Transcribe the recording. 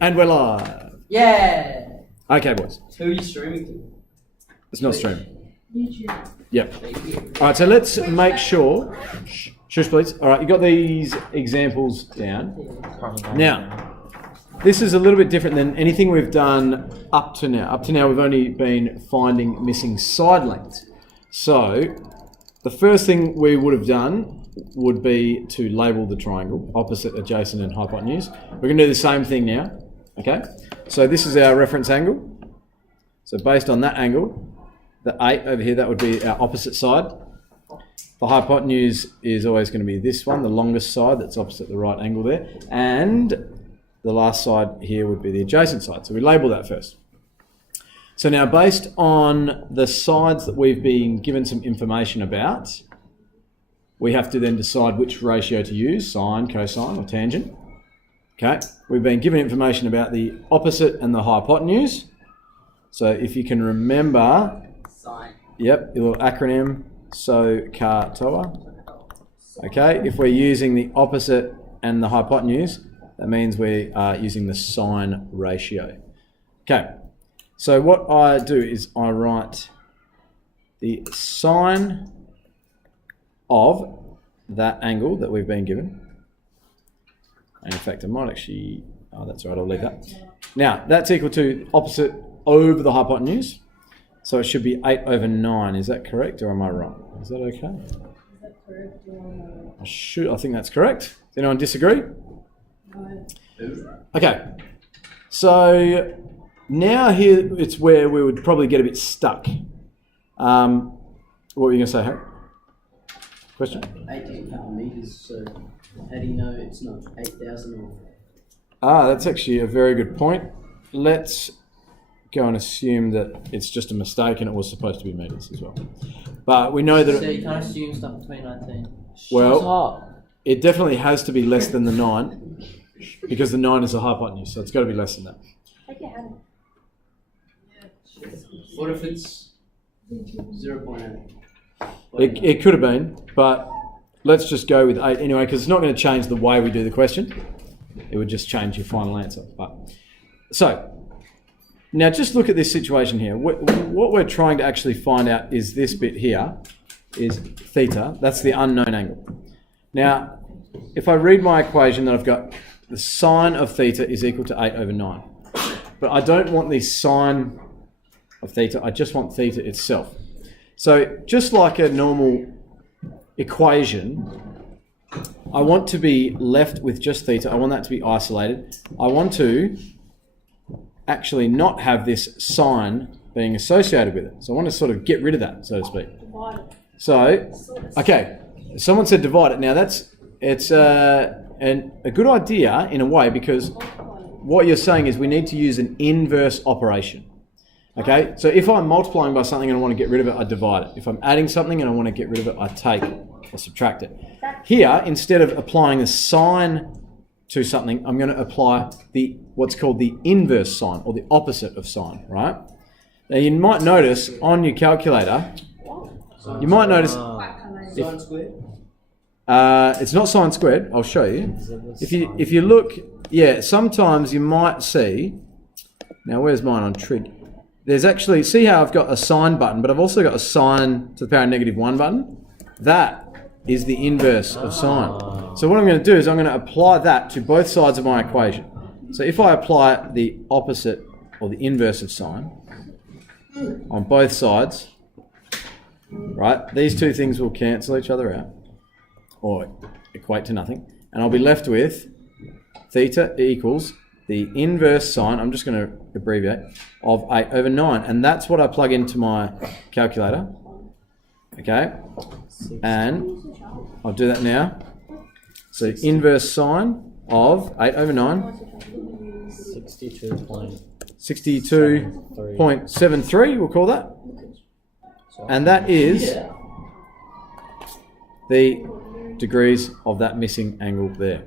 And we're live. Yeah. Okay, boys. Who are you streaming to? It's not streaming. YouTube. Yep. All right, so let's make sure. Shush, please. All right, you got these examples down. Now, this is a little bit different than anything we've done up to now. Up to now, we've only been finding missing side lengths. So, the first thing we would have done would be to label the triangle, opposite, adjacent, and hypotenuse. We're going to do the same thing now, okay? So this is our reference angle. So based on that angle, the 8 over here, that would be our opposite side. The hypotenuse is always going to be this one, the longest side that's opposite the right angle there. And the last side here would be the adjacent side. So we label that first. So now based on the sides that we've been given some information about, we have to then decide which ratio to use, sine, cosine, or tangent. Okay, we've been given information about the opposite and the hypotenuse. So if you can remember, Sine. yep, your little acronym, SOHCAHTOA. Okay, if we're using the opposite and the hypotenuse, that means we are using the sine ratio. Okay, so what I do is I write the sine of that angle that we've been given. And in fact, I might actually, oh, that's all right, I'll leave that. Now, that's equal to opposite over the hypotenuse. So it should be 8 over 9. Is that correct or am I wrong? Is that okay? Is that correct? I think that's correct. Does anyone disagree? No. Okay. So now here it's where we would probably get a bit stuck. What were you going to say, Harry? Question? 18 meters, so how do you know it's not 8,000 or? That's actually a very good point. Let's go and assume that it's just a mistake and it was supposed to be meters as well. But we know that... So you can't assume stuff between 19. Well, it definitely has to be less than the 9 because the 9 is a hypotenuse, so it's got to be less than that. Take your hand. What if it's 0.8? It could have been, but let's just go with 8 anyway because it's not going to change the way we do the question. It would just change your final answer. So, now just look at this situation here. What we're trying to actually find out is this bit here, is theta. That's the unknown angle. Now, if I read my equation that I've got, the sine of theta is equal to 8 over 9. But I don't want the sine of theta, I just want theta itself. So just like a normal equation, I want to be left with just theta. I want that to be isolated. I want to actually not have this sine being associated with it. So I want to sort of get rid of that, so to speak. So, okay, someone said divide it. Now it's a good idea in a way because what you're saying is we need to use an inverse operation. Okay, so if I'm multiplying by something and I want to get rid of it, I divide it. If I'm adding something and I want to get rid of it, I take or subtract it. Here, instead of applying the sine to something, I'm going to apply what's called the inverse sign or the opposite of sine, right? Now you might notice on your calculator, you might notice Sine squared? it's not sine squared. I'll show you. If you look, yeah, sometimes you might see. Now where's mine on Trig? There's actually, see how I've got a sine button, but I've also got a sine to the power of -1 button? That is the inverse of sine. So what I'm going to do is I'm going to apply that to both sides of my equation. So if I apply the opposite or the inverse of sine on both sides, right, these two things will cancel each other out or equate to nothing. And I'll be left with theta equals the inverse sine, I'm just going to abbreviate, of 8 over 9. And that's what I plug into my calculator. Okay? And I'll do that now. So inverse sine of 8 over 9. 62.73, we'll call that. And that is the degrees of that missing angle there.